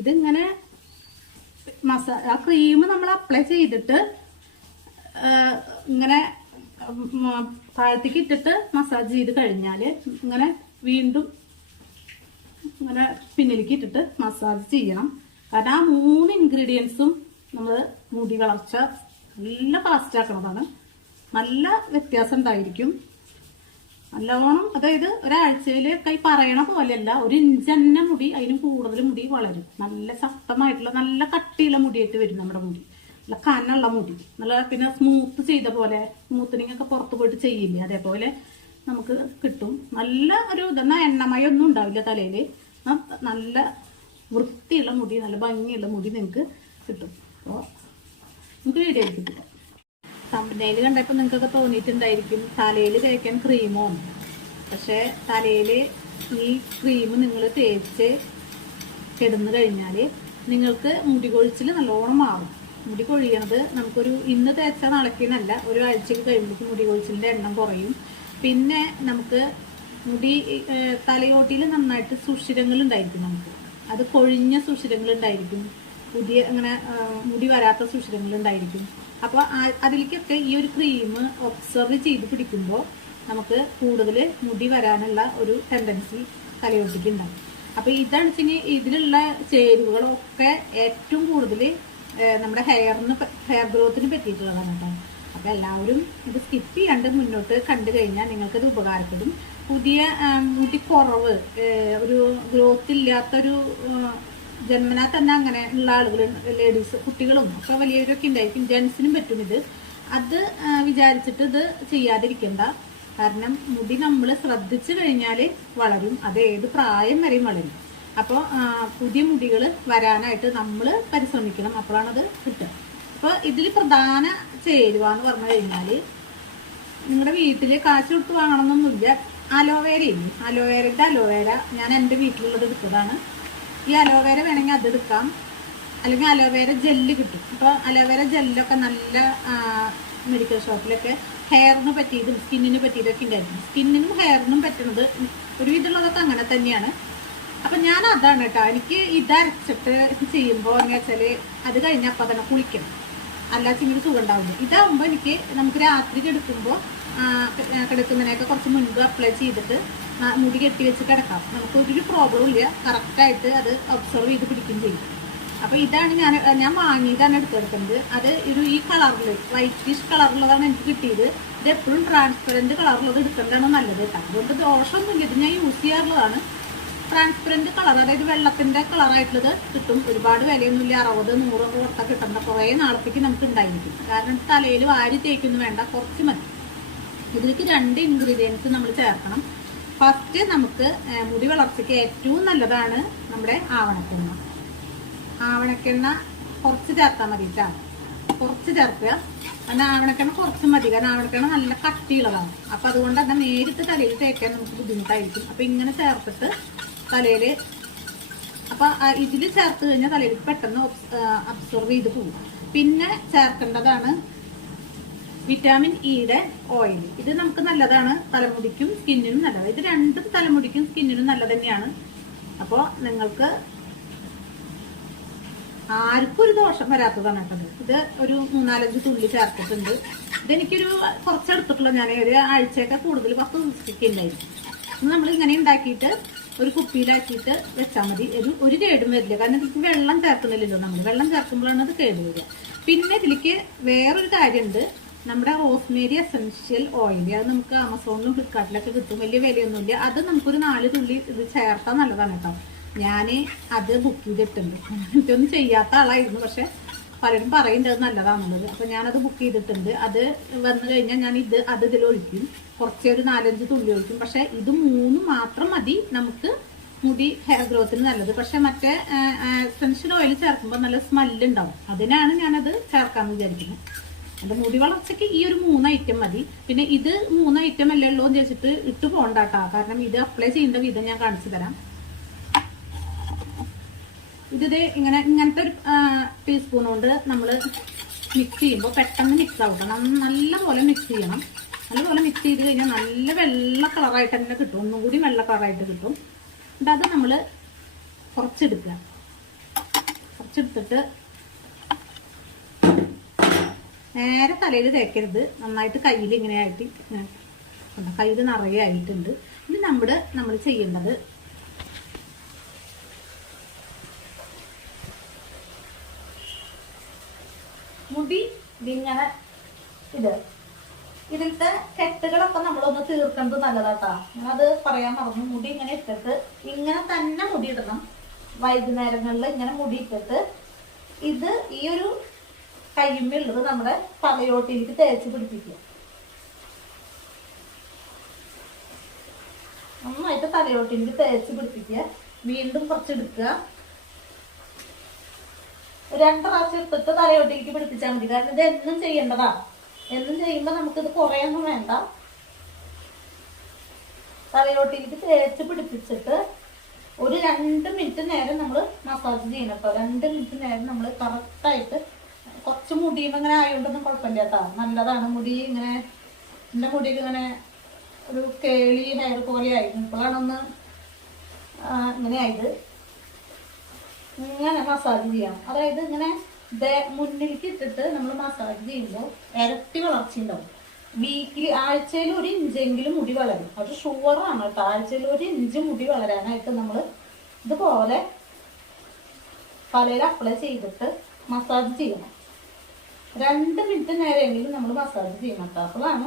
ഇതിങ്ങനെ മസാ ആ ക്രീം നമ്മൾ അപ്ലൈ ചെയ്തിട്ട് ഇങ്ങനെ താഴത്തേക്ക് ഇട്ടിട്ട് മസാജ് ചെയ്ത് കഴിഞ്ഞാൽ ഇങ്ങനെ വീണ്ടും ഇങ്ങനെ പിന്നിലേക്ക് ഇട്ടിട്ട് മസാജ് ചെയ്യണം. കാരണം ആ മൂന്ന് ഇൻഗ്രീഡിയൻസും നമ്മൾ മുടി വളർച്ച നല്ല ഫാസ്റ്റ് ആക്കണതാണ്. നല്ല വ്യത്യാസം ഉണ്ടായിരിക്കും. നല്ലോണം അതായത് ഒരാഴ്ചയിൽ കൈ പറയണ പോലെയല്ല ഒരു ഇഞ്ച് തന്നെ മുടി അതിന് കൂടുതൽ മുടി വളരും. നല്ല ശക്തമായിട്ടുള്ള നല്ല കട്ടിയുള്ള മുടിയായിട്ട് വരും നമ്മുടെ മുടി. നല്ല കനുള്ള മുടി. നല്ല പിന്നെ സ്മൂത്ത് ചെയ്ത പോലെ സ്മൂത്തനിങ് ഒക്കെ പുറത്ത് പോയിട്ട് ചെയ്യില്ലേ? അതേപോലെ നമുക്ക് കിട്ടും. നല്ല ഒരു ഇതെന്നാ എണ്ണമയൊന്നും ഉണ്ടാവില്ല തലയിൽ നല്ല വൃത്തിയുള്ള മുടി നല്ല ഭംഗിയുള്ള മുടി നിങ്ങൾക്ക് കിട്ടും. അപ്പോൾ നമുക്ക് വീഡിയോ കിട്ടും തമ്പനയിൽ കണ്ടപ്പോൾ നിങ്ങൾക്കൊക്കെ തോന്നിയിട്ടുണ്ടായിരിക്കും തലയിൽ തേക്കാൻ ക്രീമോ പക്ഷെ തലയിൽ ഈ ക്രീം നിങ്ങൾ തേച്ച് കിടന്നു കഴിഞ്ഞാൽ നിങ്ങൾക്ക് മുടി കൊഴിച്ചിൽ നല്ലോണം മാറും. മുടി കൊഴിയണത് നമുക്കൊരു ഇന്ന് തേച്ച നാളേക്കെന്നല്ല ഒരു ആഴ്ചയ്ക്ക് കഴിയുമ്പോഴേക്കും മുടി കൊഴിച്ചിലിന്റെ എണ്ണം കുറയും. പിന്നെ നമുക്ക് മുടി തലയോട്ടിയിൽ നന്നായിട്ട് സുഷിരങ്ങൾ ഉണ്ടായിരിക്കും നമുക്ക്. അത് കൊഴിഞ്ഞ സുഷിരങ്ങൾ ഉണ്ടായിരിക്കും. പുതിയ അങ്ങനെ മുടി വരാത്ത സുഷിരങ്ങൾ ഉണ്ടായിരിക്കും. അപ്പോൾ അതിലേക്കൊക്കെ ഈ ഒരു ക്രീം ഒബ്സർവ് ചെയ്ത് പിടിക്കുമ്പോൾ നമുക്ക് കൂടുതൽ മുടി വരാനുള്ള ഒരു ടെൻഡൻസി തലയോട്ടിക്ക് ഉണ്ടാകും അപ്പോൾ ഇതാണ് വെച്ചെങ്കിൽ ഇതിലുള്ള ചേരുവകളൊക്കെ ഏറ്റവും കൂടുതൽ നമ്മുടെ ഹെയറിന് ഹെയർ ഗ്രോത്തിന് പറ്റിയിട്ടുള്ളതാണ് കേട്ടോ. അപ്പോൾ എല്ലാവരും ഇത് സ്കിപ്പ് ചെയ്യാണ്ട് മുന്നോട്ട് കണ്ടു കഴിഞ്ഞാൽ നിങ്ങൾക്കത് ഉപകാരപ്പെടും. പുതിയ മുടി കുറവ് ഒരു ഗ്രോത്ത് ഇല്ലാത്തൊരു ജന്മനാ തന്നെ അങ്ങനെ ഉള്ള ആളുകൾ ലേഡീസ് കുട്ടികളും ഒക്കെ വലിയവരൊക്കെ ഉണ്ടായിരിക്കും. ജെൻസിനും പറ്റും ഇത്. അത് വിചാരിച്ചിട്ട് ഇത് ചെയ്യാതിരിക്കണ്ട. കാരണം മുടി നമ്മൾ ശ്രദ്ധിച്ചു കഴിഞ്ഞാൽ വളരും. അത് ഏത് പ്രായം വരെയും വളരും. അപ്പോൾ പുതിയ മുടികൾ വരാനായിട്ട് നമ്മൾ പരിശ്രമിക്കണം. അപ്പോഴാണ് അത് കിട്ടുക. അപ്പോൾ ഇതിൽ പ്രധാന ചേരുവ എന്ന് പറഞ്ഞു കഴിഞ്ഞാൽ നിങ്ങളുടെ വീട്ടിൽ കാശ് കൊടുത്ത് വാങ്ങണമെന്നൊന്നുമില്ല അലോവേര അലോവേരയുടെ അലോവേര ഞാൻ എന്റെ വീട്ടിലുള്ളത് എടുത്തതാണ്. ഈ അലോവേര വേണമെങ്കിൽ അത് എടുക്കാം. അല്ലെങ്കിൽ അലോവേര ജെല്ല് കിട്ടും. അപ്പോൾ അലോവേര ജെല്ലൊക്കെ നല്ല മെഡിക്കൽ ഷോപ്പിലൊക്കെ ഹെയറിന് പറ്റിയതും സ്കിന്നിന് പറ്റിയതൊക്കെ ഉണ്ടായിരുന്നു. സ്കിന്നിനും ഹെയറിനും പറ്റുന്നത് ഒരു ഒരുവിധമുള്ളതൊക്കെ അങ്ങനെ തന്നെയാണ്. അപ്പം ഞാൻ അതാണ് കേട്ടോ. എനിക്ക് ഇതരച്ചിട്ട് ചെയ്യുമ്പോൾ എന്ന് വെച്ചാൽ അത് കഴിഞ്ഞ അപ്പം തന്നെ കുളിക്കണം. അല്ലാച്ചെങ്കിൽ സുഖം ഉണ്ടാവില്ല ഇതാവുമ്പോൾ എനിക്ക് നമുക്ക് രാത്രി കിടക്കുമ്പോൾ കിടക്കുന്നതിനൊക്കെ കുറച്ച് മുൻപ് അപ്ലൈ ചെയ്തിട്ട് മുടി കെട്ടി വെച്ച് കിടക്കാം. നമുക്ക് ഒരു പ്രോബ്ലം ഇല്ല. കറക്റ്റായിട്ട് അത് ഒബ്സർവ് ചെയ്ത് പിടിക്കുകയും ചെയ്യും. അപ്പോൾ ഇതാണ് ഞാൻ ഞാൻ വാങ്ങിയതാണ് എടുത്തെടുക്കുന്നത്. അത് ഒരു ഈ കളറിൽ വൈറ്റിഷ് കളറുള്ളതാണ് എനിക്ക് കിട്ടിയത്. ഇത് എപ്പോഴും ട്രാൻസ്പെറന്റ് കളറുള്ളത് എടുക്കേണ്ടതാണ് നല്ലത് കേട്ടോ. അതുകൊണ്ട് ദോഷമൊന്നുമില്ല. ഇത് ഞാൻ യൂസ് ചെയ്യാറുള്ളതാണ്. ട്രാൻസ്പെറന്റ് കളർ അതായത് വെള്ളത്തിന്റെ കളറായിട്ടുള്ളത് കിട്ടും. ഒരുപാട് വിലയൊന്നുമില്ല. അറുപത് നൂറ് കൊടുത്താൽ കിട്ടുന്ന കുറേ നാളത്തേക്ക് നമുക്ക് ഉണ്ടായിരിക്കും. കാരണം തലയിൽ വാരി തേക്കൊന്നും വേണ്ട കുറച്ച് മതി. ഇതിലേക്ക് രണ്ട് ഇൻഗ്രീഡിയൻസ് നമ്മൾ ചേർക്കണം. ഫസ്റ്റ് നമുക്ക് മുടി വളർച്ചയ്ക്ക് ഏറ്റവും നല്ലതാണ് നമ്മുടെ ആവണക്കെണ്ണ. ആവണക്കെണ്ണ കുറച്ച് ചേർത്താൽ മതി കേട്ടോ കുറച്ച് ചേർക്കുക. കാരണം ആവണക്കെണ്ണ കുറച്ച് മതി. കാരണം ആവണക്കെണ്ണ നല്ല കട്ടിയുള്ളതാണ്. അപ്പം അതുകൊണ്ട് തന്നെ നേരിട്ട് തലയിൽ തേക്കാൻ നമുക്ക് ബുദ്ധിമുട്ടായിരിക്കും. അപ്പം ഇങ്ങനെ ചേർത്തിട്ട് തലയിൽ അപ്പം ഇതിൽ ചേർത്ത് കഴിഞ്ഞാൽ തലയിൽ പെട്ടെന്ന് അബ്സോർവ് ചെയ്ത് പോകും പിന്നെ ചേർക്കേണ്ടതാണ് വിറ്റാമിൻ ഇയുടെ ഓയിൽ ഇത് നമുക്ക് നല്ലതാണ്. തലമുടിക്കും സ്കിന്നിനും നല്ലതാണ്. ഇത് രണ്ടും തലമുടിക്കും സ്കിന്നിനും നല്ലത് തന്നെയാണ്. അപ്പോൾ നിങ്ങൾക്ക് ആർക്കും ഒരു ദോഷം വരാത്തതാണ് കേട്ടത് ഇത്. ഒരു മൂന്നാലഞ്ച് തുള്ളി ചേർത്തിട്ടുണ്ട്. ഇതെനിക്കൊരു കുറച്ചെടുത്തിട്ടുള്ള ഞാൻ ഒരു ആഴ്ചയൊക്കെ കൂടുതൽ പത്ത് ദിവസത്തേക്ക് ഉണ്ടായിരിക്കും ഇത് നമ്മൾ ഇങ്ങനെ ഉണ്ടാക്കിയിട്ട് ഒരു കുപ്പിയിലാക്കിയിട്ട് വെച്ചാൽ മതി. ഒരു ഒരു കേടും വരില്ല. കാരണം ഇതിലേക്ക് വെള്ളം ചേർക്കുന്നില്ലല്ലോ നമ്മൾ. വെള്ളം ചേർക്കുമ്പോഴാണ് അത് കേട് വരിക. പിന്നെ ഇതിലേക്ക് വേറൊരു കാര്യമുണ്ട്. നമ്മുടെ റോസ്മേരി എസൻഷ്യൽ ഓയിൽ അത് നമുക്ക് ആമസോണിലും ഫ്ലിപ്കാർട്ടിലൊക്കെ കിട്ടും. വലിയ വിലയൊന്നുമില്ല. അത് നമുക്കൊരു നാല് തുള്ളി ഇത് ചേർത്താൽ നല്ലതാണ് കേട്ടോ. ഞാൻ അത് ബുക്ക് ചെയ്തിട്ടുണ്ട്. എനിക്കൊന്നും ചെയ്യാത്ത ആളായിരുന്നു. പക്ഷെ പലരും പറയുന്നത് അത് അപ്പം ഞാനത് ബുക്ക് ചെയ്തിട്ടുണ്ട്. അത് വന്നു കഴിഞ്ഞാൽ ഞാൻ ഇത് അത് ഇതിൽ ഒഴിക്കും. കുറച്ച് ഒരു നാലഞ്ച് തുള്ളി ഒഴിക്കും. പക്ഷെ ഇത് മൂന്ന് മാത്രം മതി നമുക്ക് മുടി ഹെയർ ഗ്രോത്തിന് നല്ലത്. പക്ഷെ മറ്റേ എസൻഷ്യൽ ഓയിൽ ചേർക്കുമ്പോൾ നല്ല സ്മെല്ലുണ്ടാവും അതിനാണ് ഞാനത് ചേർക്കാമെന്ന് വിചാരിക്കുന്നത് എന്റെ മുടി വളർച്ചയ്ക്ക് ഈ ഒരു മൂന്ന് ഐറ്റം മതി. പിന്നെ ഇത് മൂന്ന് ഐറ്റം അല്ലേ ഉള്ളൂ എന്ന് വെച്ചിട്ട് ഇട്ട് പോകണ്ടാട്ടാ കാരണം ഇത് അപ്ലൈ ചെയ്യുന്ന വിധം ഞാൻ കാണിച്ചു തരാം. ഇത് ഇങ്ങനെ ഇങ്ങനത്തെ ഒരു ടീസ്പൂൺ കൊണ്ട് നമ്മൾ മിക്സ് ചെയ്യുമ്പോൾ പെട്ടെന്ന് മിക്സ് ആവട്ടെ. നല്ല പോലെ മിക്സ് ചെയ്യണം. നല്ലപോലെ മിക്സ് ചെയ്ത് കഴിഞ്ഞാൽ നല്ല വെള്ള കളറായിട്ട് തന്നെ കിട്ടും. ഒന്നും കൂടി വെള്ള കളറായിട്ട് കിട്ടും. എന്നിട്ട് അത് നമ്മൾ കുറച്ചെടുക്കുക. കുറച്ചെടുത്തിട്ട് നേരെ തലയിൽ തേക്കരുത്. നന്നായിട്ട് കയ്യിൽ ഇങ്ങനെ ആയിട്ട് കയ്യിൽ നിറയെ ആയിട്ടുണ്ട്. ഇനി നമ്മുടെ നമ്മൾ ചെയ്യേണ്ടത് മുടി ഇങ്ങനെ ഇത്. ഇതിലത്തെ കെട്ടുകളൊക്കെ നമ്മളൊന്ന് തീർക്കേണ്ടത് നല്ലതാട്ടാ. ഞാനത് പറയാൻ മറന്നു. മുടി ഇങ്ങനെ ഇട്ടിട്ട് ഇങ്ങനെ തന്നെ മുടി ഇടണം. വൈകുന്നേരങ്ങളിൽ ഇങ്ങനെ മുടി ഇട്ടിട്ട് ഇത് ഈ ഒരു കയ്യുമ്പുള്ളത് നമ്മുടെ തലയോട്ടിലേക്ക് തേച്ച് പിടിപ്പിക്കുക നന്നായിട്ട് തലയോട്ടിലേക്ക് തേച്ച് പിടിപ്പിക്കുക. വീണ്ടും കുറച്ചെടുക്കുക രണ്ട് പ്രാവശ്യം എടുത്തിട്ട് തലയോട്ടിലേക്ക് പിടിപ്പിച്ചാൽ മതി. കാരണം ഇത് എന്നും ചെയ്യേണ്ടതാണ് എന്നും ചെയ്യുമ്പോ നമുക്കിത് കുറയൊന്നും വേണ്ട. തലയോട്ടിലേക്ക് തേച്ച് പിടിപ്പിച്ചിട്ട് ഒരു രണ്ട് മിനിറ്റ് നേരം നമ്മൾ മസാജ് ചെയ്യണം കേട്ടോ. രണ്ട് മിനിറ്റ് നേരം നമ്മൾ കറക്റ്റായിട്ട് കുറച്ച് മുടിയും ഇങ്ങനെ ആയതുകൊണ്ടൊന്നും കുഴപ്പമില്ല കേട്ടോ നല്ലതാണ് മുടി ഇങ്ങനെ എന്റെ മുടിയൊക്കെ ഇങ്ങനെ ഒരു കേളി ഹെയർ പോലെ ആയിരുന്നു ഇപ്പോഴാണൊന്ന് ഇങ്ങനെ ആയത്. ഇങ്ങനെ മസാജ് ചെയ്യാം. അതായത് ഇങ്ങനെ മുന്നിലേക്ക് ഇട്ടിട്ട് നമ്മൾ മസാജ് ചെയ്യുമ്പോൾ ഇരട്ടി വളർച്ച ഉണ്ടാവും വീക്കിലി ആഴ്ചയിൽ ഒരു ഇഞ്ചെങ്കിലും മുടി വളരും. അത് ഷുവറാണ് കേട്ടോ ആഴ്ചയിൽ ഒരു ഇഞ്ച് മുടി വളരാനായിട്ട് നമ്മൾ ഇതുപോലെ തലയിൽ അപ്ലൈ ചെയ്തിട്ട് മസാജ് ചെയ്യണം. രണ്ട് മിനിറ്റ് നേരമെങ്കിലും നമ്മൾ മസാജ് ചെയ്യണം കേട്ടോ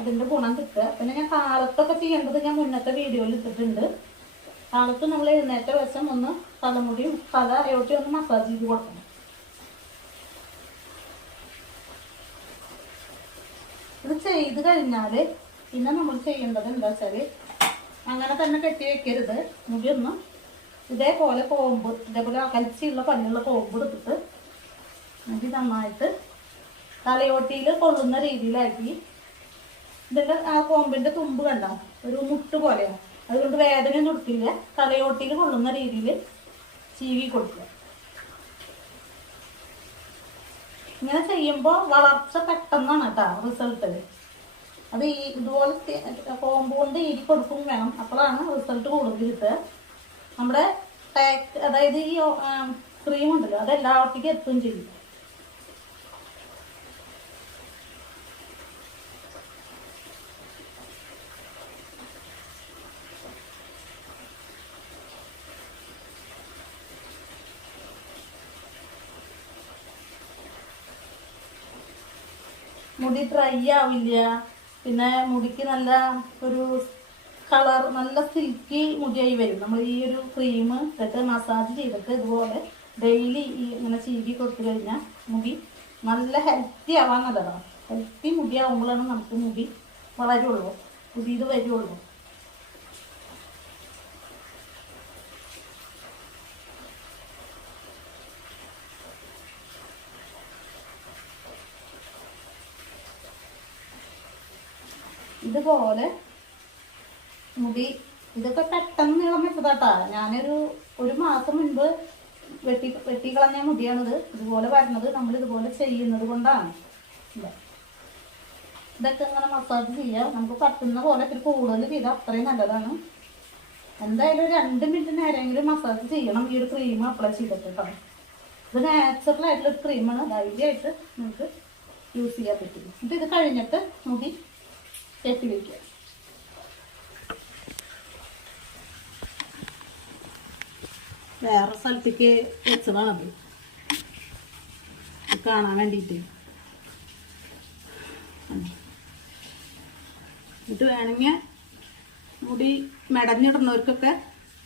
അതിന്റെ ഗുണം കിട്ടുക. പിന്നെ ഞാൻ കാലത്തൊക്കെ ചെയ്യേണ്ടത് ഞാൻ മുന്നത്തെ വീഡിയോയിൽ ഇട്ടിട്ടുണ്ട്. കാലത്ത് നമ്മൾ എഴുന്നേറ്റ വശം ഒന്ന് തലമുടിയും തല എവിടെയും ഒന്ന് മസാജ് ചെയ്ത് കൊടുക്കണം. ഇത് ചെയ്ത് കഴിഞ്ഞാൽ പിന്നെ നമ്മൾ ചെയ്യേണ്ടത് എന്താ വെച്ചാൽ അങ്ങനെ തന്നെ കെട്ടി വെക്കരുത്. മുടി ഒന്ന് ഇതേപോലെ കോമ്പ് ഇതേപോലെ അകൽച്ചയുള്ള പല്ലുള്ള കോമ്പ് എടുത്തിട്ട് മുടി നന്നായിട്ട് തലയോട്ടിയിൽ കൊള്ളുന്ന രീതിയിലാക്കി. ഇതിന്റെ ആ കോമ്പിന്റെ തുമ്പ് കണ്ട? ഒരു മുട്ട് പോലെയാണ് അതുകൊണ്ട് വേദന കൊടുക്കില്ല തലയോട്ടിയിൽ കൊള്ളുന്ന രീതിയിൽ ചീവി കൊടുക്കുക. ഇങ്ങനെ ചെയ്യുമ്പോൾ വളർച്ച പെട്ടെന്നാണ് കേട്ടോ റിസൾട്ട് അത് ഈ ഇതുപോലെ കോമ്പ് കൊണ്ട് കൊടുക്കും വേണം. അപ്പോഴാണ് റിസൾട്ട് കൂടുതൽ കിട്ടുക. നമ്മുടെ പാക്ക് അതായത് ഈ ക്രീം ഉണ്ടല്ലോ അത് എല്ലാവർക്കും എത്തും ചെയ്യും. മുടി ഡ്രൈ ആവില്ല. പിന്നെ മുടിക്ക് നല്ല ഒരു കളർ നല്ല സിൽക്കി മുടിയായി വരും. നമ്മൾ ഈ ഒരു ക്രീം ഇട്ടിട്ട് മസാജ് ചെയ്തിട്ട് ഇതുപോലെ ഡെയിലി ഇങ്ങനെ ചീവി കൊടുത്തു കഴിഞ്ഞാൽ മുടി നല്ല ഹെൽത്തി ആവാൻ നല്ലതാണ്. ഹെൽത്തി മുടി ആവുമ്പോഴാണ് നമുക്ക് മുടി വളരുള്ളൂ പുതിയത് വരുള്ളൂ. ഇതുപോലെ മുടി ഇതൊക്കെ പെട്ടെന്ന് നീളം വെച്ചതാട്ടാ. ഞാനൊരു ഒരു മാസം മുൻപ് വെട്ടി വെട്ടിക്കളഞ്ഞ മുടിയാണിത്. ഇതുപോലെ വരണത് നമ്മൾ ഇതുപോലെ ചെയ്യുന്നത് കൊണ്ടാണ്. ഇത്. ഇതൊക്കെ ഇങ്ങനെ മസാജ് ചെയ്യാം. നമുക്ക് പറ്റുന്ന പോലെ ഇത്തിരി കൂടുതൽ ചെയ്താൽ അത്രയും നല്ലതാണ്. എന്തായാലും രണ്ട് മിനിറ്റ് നേരമെങ്കിലും മസാജ് ചെയ്യണം. ഈ ഒരു ക്രീം അപ്ലൈ ചെയ്തിട്ട് കേട്ടോ ഇത് നാച്ചുറൽ ആയിട്ടുള്ള ഒരു ക്രീമാണ് ധൈര്യമായിട്ട് നമുക്ക് യൂസ് ചെയ്യാൻ പറ്റും. ഇത് കഴിഞ്ഞിട്ട് മുടി കെട്ടി വേറെ സ്ഥലത്തേക്ക് വെച്ചതാണത് കാണാൻ വേണ്ടിയിട്ട്. എന്നിട്ട് വേണമെങ്കിൽ മുടി മെടഞ്ഞിടുന്നവർക്കൊക്കെ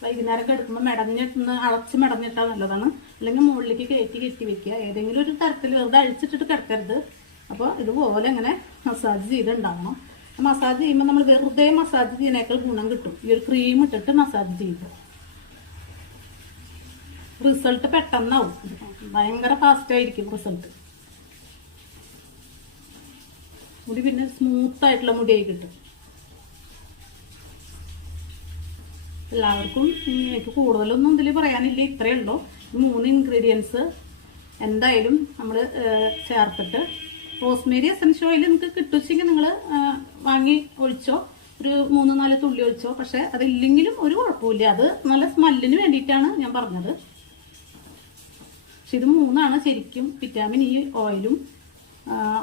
വൈകുന്നേരം കിടക്കുമ്പോൾ മെടഞ്ഞിട്ടുന്ന അളച്ച് മെടഞ്ഞിട്ടാൽ നല്ലതാണ്. അല്ലെങ്കിൽ മുകളിലേക്ക് കയറ്റി കെട്ടി വെക്കുക. ഏതെങ്കിലും ഒരു തരത്തിൽ വെറുതെ അഴിച്ചിട്ടിട്ട് കിടക്കരുത്. അപ്പോൾ ഇതുപോലെ ഇങ്ങനെ മസാജ് ചെയ്തുണ്ടാവണം. മസാജ് ചെയ്യുമ്പോൾ നമ്മൾ വെറുതെ മസാജ് ചെയ്യുന്നേക്കാൾ ഗുണം കിട്ടും. ഈ ഒരു ക്രീം ഇട്ടിട്ട് മസാജ് ചെയ്യുമ്പോൾ റിസൾട്ട് പെട്ടെന്നാവും. ഭയങ്കര ഫാസ്റ്റ് ആയിരിക്കും റിസൾട്ട് മുടി പിന്നെ സ്മൂത്ത് ആയിട്ടുള്ള മുടിയായി കിട്ടും. എല്ലാവർക്കും എനിക്ക് കൂടുതലൊന്നും ഇതിൽ പറയാനില്ല. ഇത്രയേ ഉള്ളൂ. മൂന്ന് ഇൻഗ്രീഡിയൻസ് എന്തായാലും നമ്മൾ ചേർത്തിട്ട് റോസ്മേരി എസൻഷ്യൽ ഓയിൽ നിങ്ങൾക്ക് കിട്ടുവെച്ചെങ്കിൽ നിങ്ങൾ വാങ്ങി ഒഴിച്ചോ. ഒരു മൂന്ന് നാല് തുള്ളി ഒഴിച്ചോ. പക്ഷെ അതില്ലെങ്കിലും ഒരു കുഴപ്പമില്ല. അത് നല്ല സ്മെല്ലിന് വേണ്ടിയിട്ടാണ് ഞാൻ പറഞ്ഞത്. പക്ഷെ ഇത് മൂന്നാണ് ശരിക്കും. വിറ്റാമിൻ ഇ ഓയിലും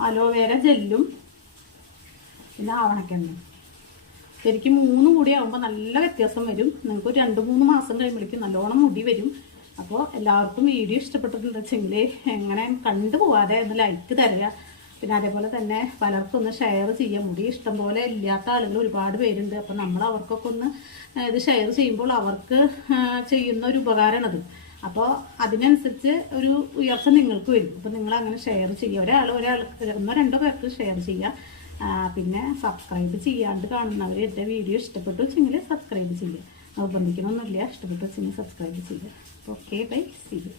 അലോവേര ജെല്ലും പിന്നെ ആവണക്കെണ്ണ. ശരിക്കും മൂന്ന് കൂടി ആകുമ്പോൾ നല്ല വ്യത്യാസം വരും. നിങ്ങൾക്ക് രണ്ട് മൂന്ന് മാസം കഴിയുമ്പോഴേക്കും നല്ലോണം മുടി വരും. അപ്പോൾ എല്ലാവർക്കും വീഡിയോ ഇഷ്ടപ്പെട്ടിട്ടുണ്ട് വെച്ചെങ്കിൽ എങ്ങനെ കണ്ടു പോവാതെ ഒന്ന് ലൈക്ക് തരിക. പിന്നെ അതേപോലെ തന്നെ പലർക്കും ഒന്ന് ഷെയർ ചെയ്യാം. മുടി ഇഷ്ടംപോലെ ഇല്ലാത്ത ആളുകൾ ഒരുപാട് പേരുണ്ട്. അപ്പം നമ്മൾ അവർക്കൊക്കെ ഒന്ന് ഇത് ഷെയർ ചെയ്യുമ്പോൾ അവർക്ക് ചെയ്യുന്ന ഒരു ഉപകാരമാണത് അപ്പോൾ അതിനനുസരിച്ച് ഒരു ഉയർച്ച നിങ്ങൾക്ക് വരും. അപ്പോൾ നിങ്ങൾ അങ്ങനെ ഷെയർ ചെയ്യുക. ഒരാൾ ഒരാൾ ഒന്നോ രണ്ടോ പേർക്ക് ഷെയർ ചെയ്യുക. പിന്നെ സബ്സ്ക്രൈബ് ചെയ്യാണ്ട് കാണുന്നവർ എന്റെ വീഡിയോ ഇഷ്ടപ്പെട്ടു വെച്ചെങ്കിൽ സബ്സ്ക്രൈബ് ചെയ്യുക. നിർബന്ധിക്കണമൊന്നുമില്ല. ഇഷ്ടപ്പെട്ടു വെച്ചെങ്കിൽ സബ്സ്ക്രൈബ് ചെയ്യുക. Okay bye C U